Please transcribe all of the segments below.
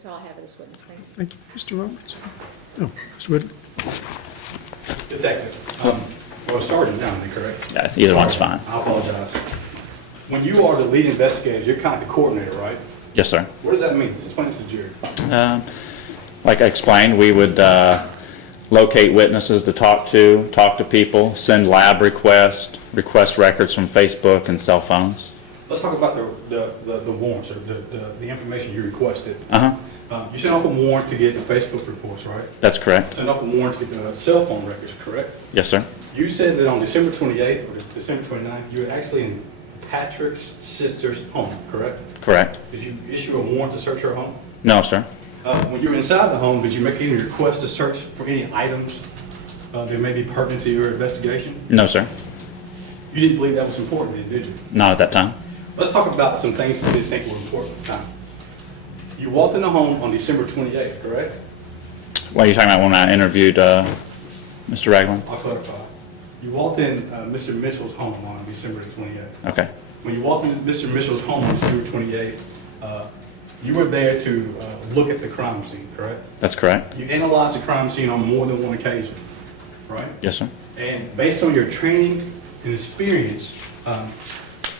That's all I have of this witness. Thank you. Thank you. Mr. Roberts? No, Mr. Whitley? Detective, well, Sergeant now, correct? Yeah, either one's fine. I apologize. When you are the lead investigator, you're kind of the coordinator, right? Yes, sir. What does that mean? Explain it to the jury. Like I explained, we would locate witnesses to talk to people, send lab requests, request records from Facebook and cell phones. Let's talk about the warrants, or the information you requested. Uh-huh. You sent off a warrant to get the Facebook reports, right? That's correct. Sent off a warrant to get the cell phone records, correct? Yes, sir. You said that on December 28th or December 29th, you were actually in Patrick's sister's home, correct? Correct. Did you issue a warrant to search her home? No, sir. When you were inside the home, did you make any requests to search for any items that may be pertinent to your investigation? No, sir. You didn't believe that was important, did you? Not at that time. Let's talk about some things you didn't think were important at the time. You walked in the home on December 28th, correct? What are you talking about when I interviewed Mr. Ragland? I'll clarify. You walked in Mr. Mitchell's home on December 28th. Okay. When you walked into Mr. Mitchell's home on December 28th, you were there to look at the crime scene, correct? That's correct. You analyzed the crime scene on more than one occasion, right? Yes, sir. And based on your training and experience,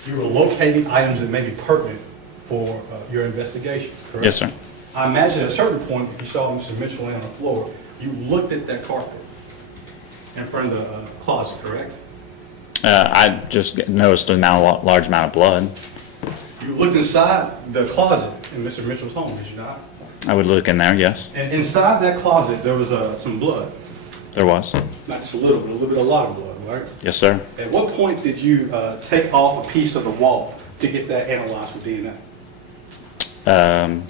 you were locating items that may be pertinent for your investigation, correct? Yes, sir. I imagine at a certain point, if you saw Mr. Mitchell laying on the floor, you looked at that carpet in front of the closet, correct? I just noticed a large amount of blood. You looked inside the closet in Mr. Mitchell's home, did you not? I would look in there, yes. And inside that closet, there was some blood. There was. Not just a little bit, a lot of blood, right? Yes, sir. At what point did you take off a piece of the wall to get that analyzed for DNA? I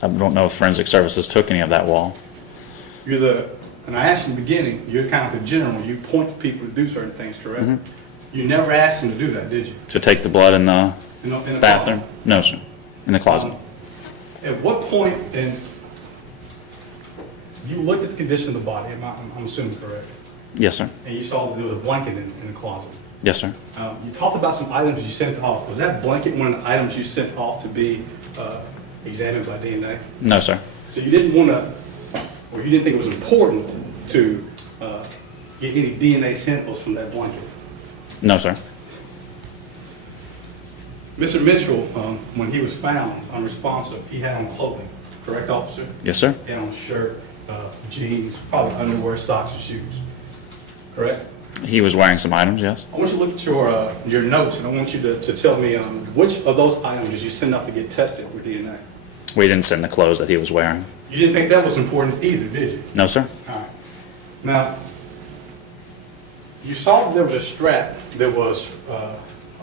don't know if Forensic Services took any of that wall. And I asked in the beginning, you're kind of the general, you point to people to do certain things, correct? Mm-hmm. You never asked them to do that, did you? To take the blood in the In the bathroom? closet? No, sir. In the closet. At what point you looked at the condition of the body, I'm assuming correct, Yes, sir. and you saw that there was a blanket in the closet. Yes, sir. You talked about some items you sent off. Was that blanket one of the items you sent off to be examined by DNA? No, sir. So you didn't want to, or you didn't think it was important to get any DNA samples from that blanket? No, sir. Mr. Mitchell, when he was found unresponsive, he had on clothing, correct, officer? Yes, sir. He had on a shirt, jeans, probably underwear, socks, and shoes, correct? He was wearing some items, yes. I want you to look at your notes, and I want you to tell me which of those items did you send off to get tested for DNA? We didn't send the clothes that he was wearing. You didn't think that was important either, did you? No, sir. All right. Now, you saw that there was a strap that was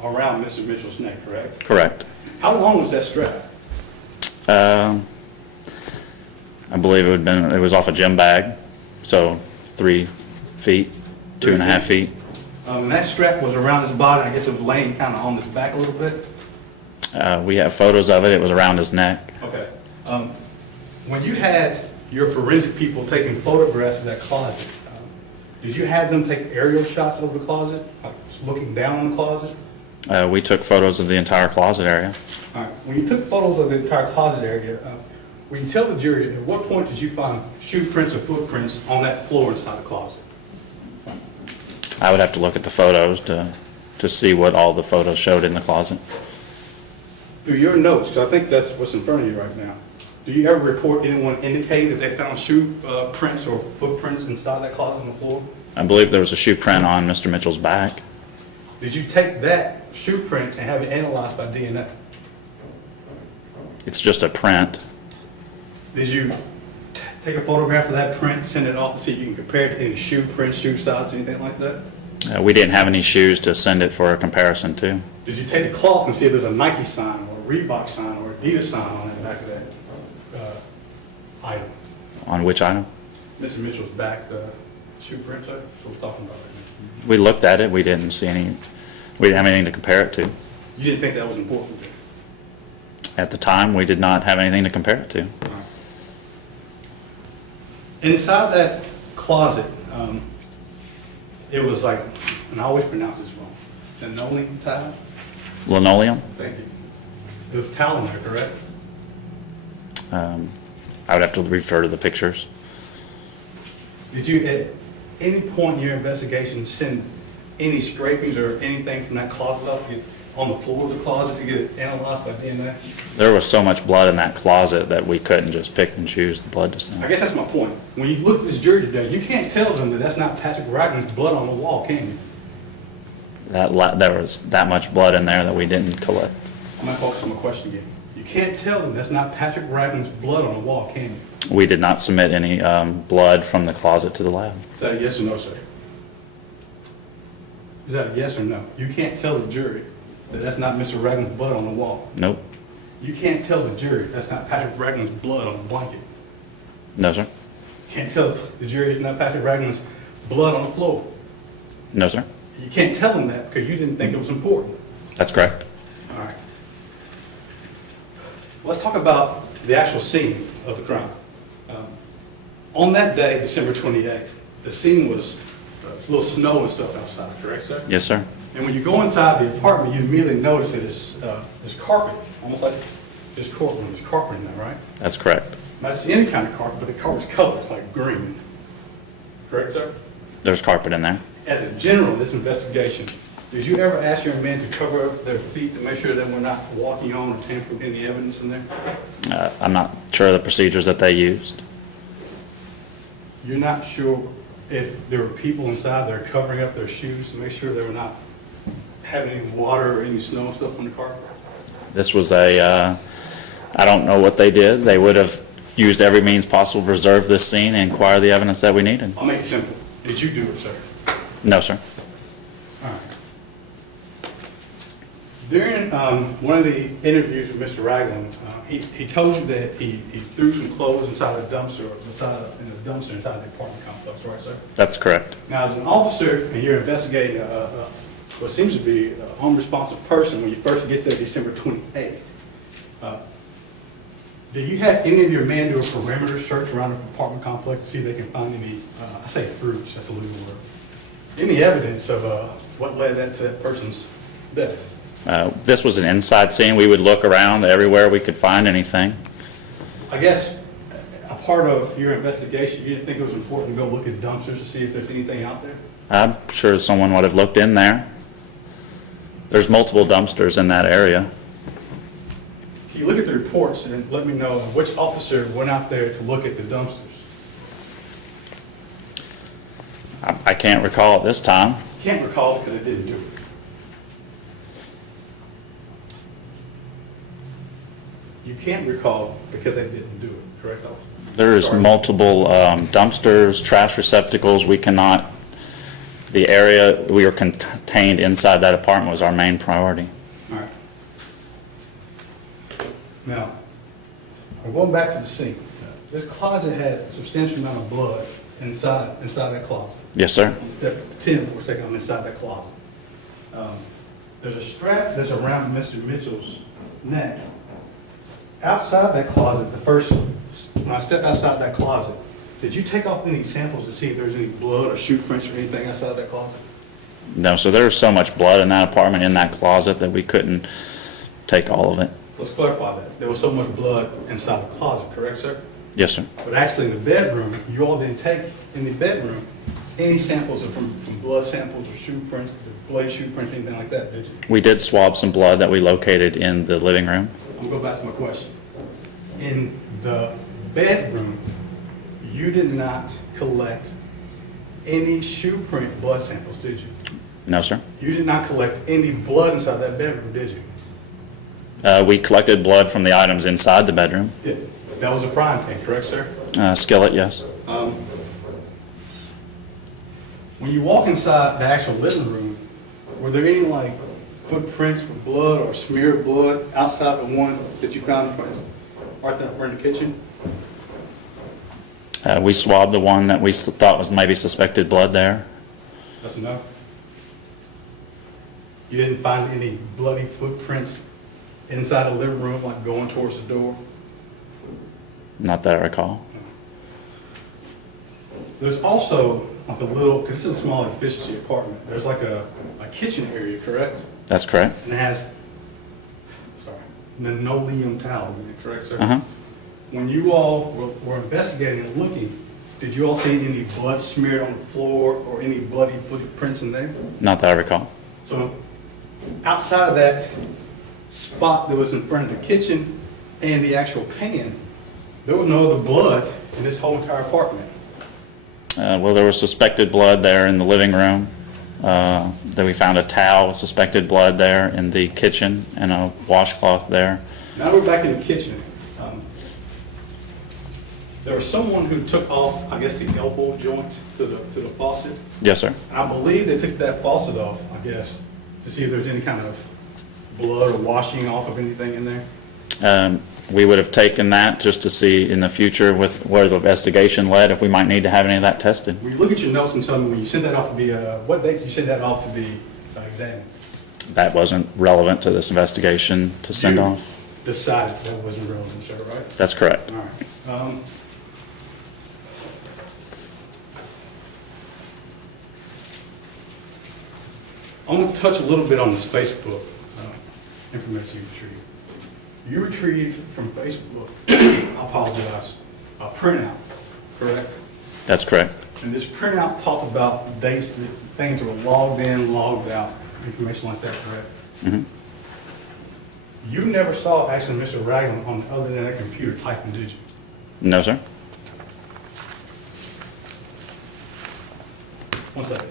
around Mr. Mitchell's neck, correct? Correct. How long was that strap? I believe it was off a gym bag, so 3 feet, 2.5 feet. And that strap was around his body. I guess it was laying kind of on his back a little bit. We have photos of it. It was around his neck. Okay. When you had your forensic people taking photographs of that closet, did you have them take aerial shots of the closet, like looking down on the closet? We took photos of the entire closet area. All right. When you took photos of the entire closet area, will you tell the jury at what point did you find shoe prints or footprints on that floor inside the closet? I would have to look at the photos to see what all the photos showed in the closet. Through your notes, because I think that's what's in front of you right now, do you ever report anyone indicating that they found shoe prints or footprints inside that closet on the floor? I believe there was a shoe print on Mr. Mitchell's back. Did you take that shoe print and have it analyzed by DNA? It's just a print. Did you take a photograph of that print, send it off to see if you can compare it to any shoe prints, shoe size, anything like that? We didn't have any shoes to send it for a comparison to. Did you take the cloth and see if there's a Nike sign or a Reebok sign or Adidas sign on the back of that item? On which item? Mr. Mitchell's back, the shoe print, sir? That's what we're talking about right now. We looked at it. We didn't see any. We didn't have anything to compare it to. You didn't think that was important? At the time, we did not have anything to compare it to. Inside that closet, it was like, and I always pronounce this wrong, linoleum tile? Linoleum? Thank you. It was tile in there, correct? I would have to refer to the pictures. Did you at any point in your investigation send any scrapings or anything from that closet up on the floor of the closet to get it analyzed by DNA? There was so much blood in that closet that we couldn't just pick and choose the blood to I send. guess that's my point. When you look at this jury today, you can't tell them that that's not Patrick Ragland's blood on the wall, can you? There was that much blood in there that we didn't collect. I'm going to focus on my question again. You can't tell them that's not Patrick Ragland's blood on the wall, can you? We did not submit any blood from the closet to the lab. Is that a yes or no, sir? Is that a yes or no? You can't tell the jury that that's not Mr. Ragland's blood on the wall. Nope. You can't tell the jury that's not Patrick Ragland's blood on the blanket. No, sir. You can't tell the jury it's not Patrick Ragland's blood on the floor. No, sir. You can't tell them that because you didn't think it was important. That's correct. All right. Let's talk about the actual scene of the crime. On that day, December 28th, the scene was a little snow and stuff outside, correct, sir? Yes, sir. And when you go inside the apartment, you immediately notice that there's carpet, almost like this courtroom, there's carpet in there, right? That's correct. Not just any kind of carpet, but the carpet's color is like green. Correct, sir? There's carpet in there. As a general in this investigation, did you ever ask your men to cover up their feet to make sure that we're not walking on or tampering with any evidence in there? I'm not sure of the procedures that they used. You're not sure if there were people inside there covering up their shoes to make sure they were not having any water or any snow and stuff on the carpet? This was I don't know what they did. They would have used every means possible to preserve this scene and acquire the evidence that we needed. I'll make it simple. Did you do it, sir? No, sir. All right. During one of the interviews with Mr. Ragland, he told you that he threw some clothes inside a dumpster, in a dumpster inside the apartment complex, right, sir? That's correct. Now, as an officer, and you're investigating what seems to be an unresponsive person when you first get there December 28th, do you have any of your men do a perimeter search around the apartment complex to see if they can find any, I say fruits, that's a legal word, any evidence of what led to that person's death? This was an inside scene. We would look around everywhere we could find anything. I guess a part of your investigation, you didn't think it was important to go look at dumpsters to see if there's anything out there? I'm sure someone would have looked in there. There's multiple dumpsters in that area. Can you look at the reports and let me know which officer went out there to look at the dumpsters? I can't recall at this time. Can't recall because they didn't do it. You can't recall because they didn't do it, correct, officer? There's Sorry. multiple dumpsters, trash receptacles. We cannot, the area we were contained inside that apartment was our main priority. All right. Now, we're going back to the scene. This closet had a substantial amount of blood inside that closet. Yes, sir. Step 10, we're taking on inside that closet. There's a strap that's around Mr. Mitchell's neck. Outside that closet, when I stepped outside that closet, did you take off any samples to see if there's any blood or shoe prints or anything outside that closet? No, so there was so much blood in that apartment, in that closet, that we couldn't take all of it. Let's clarify that. There was so much blood inside the closet, correct, sir? Yes, sir. But actually in the bedroom, you all didn't take in the bedroom any samples from blood samples or shoe prints, bloody shoe prints, anything like that, did you? We did swab some blood that we located in the living room. I'm going to go back to my question. In the bedroom, you did not collect any shoe print blood samples, did you? No, sir. You did not collect any blood inside that bedroom, did you? We collected blood from the items inside the bedroom. Yeah. That was a frying pan, correct, sir? Skillet, yes. When you walk inside the actual living room, were there any like footprints with blood or smeared blood outside the one that you found right there in the kitchen? We swabbed the one that we thought was maybe suspected blood there. That's enough. You didn't find any bloody footprints inside the living room, like going towards the door? Not that I recall. There's also like a little, because this is a small efficiency apartment, there's like a kitchen area, correct? That's correct. And it has, linoleum tile in it, correct, sir? Uh-huh. when you all were investigating and looking, did you all see any blood smeared on the floor or any bloody footprints in there? Not that I recall. So outside of that spot that was in front of the kitchen and the actual pan, there was no other blood in this whole entire apartment. Well, there was suspected blood there in the living room. Then we found a towel with suspected blood there in the kitchen and a washcloth there. Now we're back in the kitchen. There was someone who took off, I guess, the elbow joint to the faucet. Yes, sir. And I believe they took that faucet off, I guess, to see if there's any kind of blood or washing off of anything in there. We would have taken that just to see in the future with where the investigation led, if we might need to have any of that tested. When you look at your notes and tell me when you sent that off to be, what date did you send that off to be examined? That wasn't relevant to this investigation to send You off. decided that wasn't relevant, sir, right? That's correct. All right. I'm going to touch a little bit on this Facebook information you retrieved. You retrieved from Facebook, I apologize, a printout, correct? That's correct. And this printout talked about dates that things were logged in, logged out, information like that, correct? Mhm. You never saw actually Mr. Ragland on the other than that computer typing, did you? No, sir. 1 second.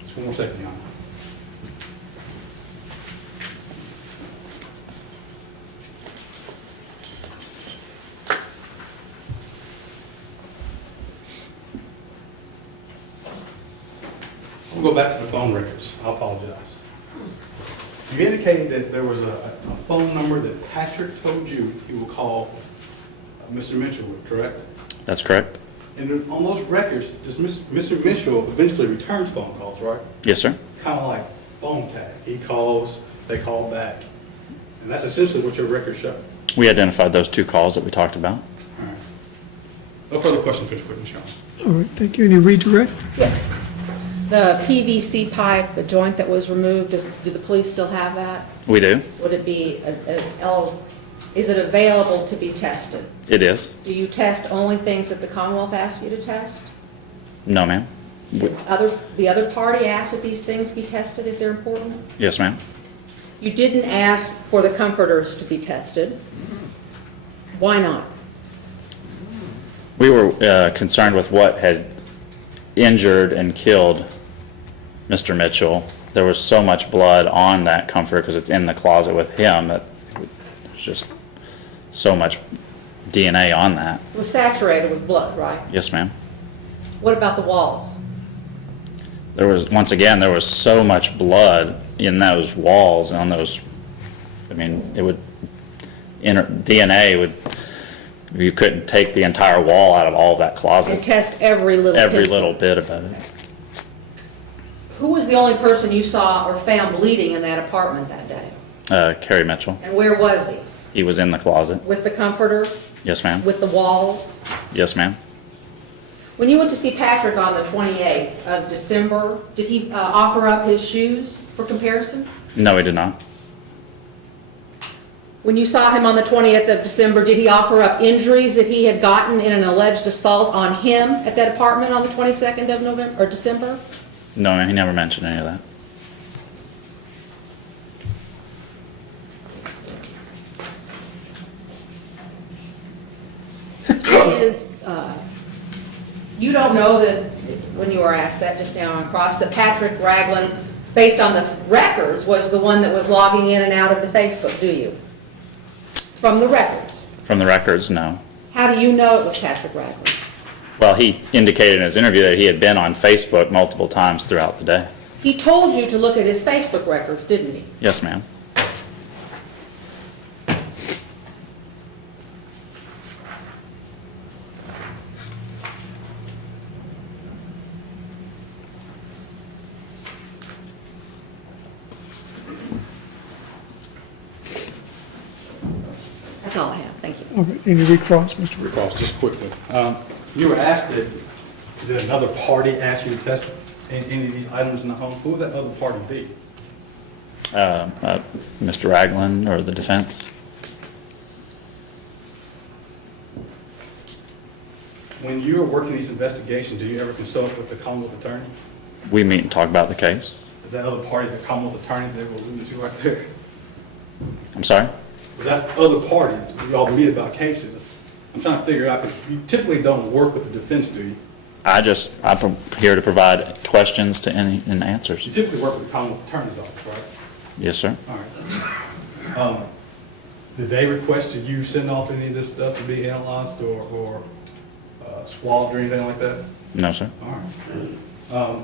Just 1 more second, Your Honor. We'll go back to the phone records. I apologize. You indicated that there was a phone number that Patrick told you he will call Mr. Mitchell with, correct? That's correct. And on those records, does Mr. Mitchell eventually returns phone calls, right? Yes, sir. Kind of like phone tag. He calls, they call back. And that's essentially what your records show. We identified those 2 calls that we talked about. All right. No further questions for the witness, Your Honor. All right, thank you. Any redirect? Yes. The PVC pipe, the joint that was removed, do the police still have that? We do. Would it be, is it available to be tested? It is. Do you test only things that the Commonwealth asks you to test? No, ma'am. The other party asks that these things be tested if they're important? Yes, ma'am. You didn't ask for the comforters to be tested. Why not? We were concerned with what had injured and killed Mr. Mitchell. There was so much blood on that comforter because it's in the closet with him that there's just so much DNA on that. It was saturated with blood, right? Yes, ma'am. What about the walls? There was, once again, there was so much blood in those walls and on those, I mean, it would, DNA would, you couldn't take the entire wall out of all of that And closet. test every little Every pixel. little bit about it. Who was the only person you saw or found bleeding in that apartment that day? Kerry Mitchell. And where was he? He was in the closet. With the comforter? Yes, ma'am. With the walls? Yes, ma'am. When you went to see Patrick on the 28th of December, did he offer up his shoes for comparison? No, he did not. When you saw him on the 20th of December, did he offer up injuries that he had gotten in an alleged assault on him at that apartment on the 22nd of November or December? No, he never mentioned any of that. You don't know that, when you were asked that just now on cross, that Patrick Ragland, based on the records, was the one that was logging in and out of the Facebook, do you? From the records. From the records, no. How do you know it was Patrick Ragland? Well, he indicated in his interview that he had been on Facebook multiple times throughout the day. He told you to look at his Facebook records, didn't he? Yes, ma'am. That's all I have, thank you. All right, any recross, Mr. Rick? Recalls, just quickly. You were asked that, did another party ask you to test any of these items in the home? Who would that other party be? Mr. Ragland or the defense. When you were working these investigations, did you ever consult with the Commonwealth attorney? We meet and talk about the case. Is that other party, the Commonwealth attorney that we're alluding to right there? I'm sorry? Was that other party, we all meet about cases? I'm trying to figure out, because you typically don't work with the defense, do you? I'm here to provide questions to and answers. You typically work with the Commonwealth attorney's office, right? Yes, sir. All right. Did they request that you send off any of this stuff to be analyzed or swallowed or anything like that? No, sir. All right.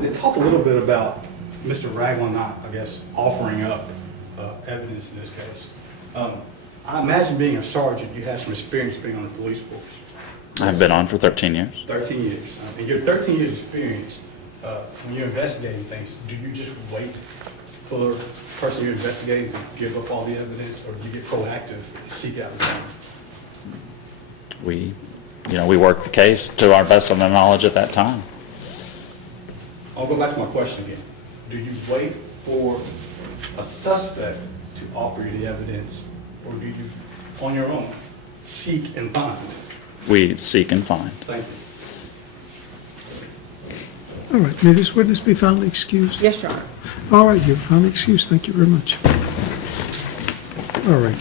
They talked a little bit about Mr. Ragland not, I guess, offering up evidence in this case. I imagine being a sergeant, you have some experience being on the police force. I've been on for 13 years. 13 years. In your 13 years experience, when you're investigating things, do you just wait for the person you're investigating to give up all the evidence, or do you get proactive and seek out the evidence? We work the case to our best of our knowledge at that time. I'll go back to my question again. Do you wait for a suspect to offer you the evidence, or do you, on your own, seek and find? We seek and find. Thank you. All right, may this witness be finally excused? Yes, Your Honor. All right, you're finally excused. Thank you very much. All right.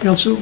Counsel,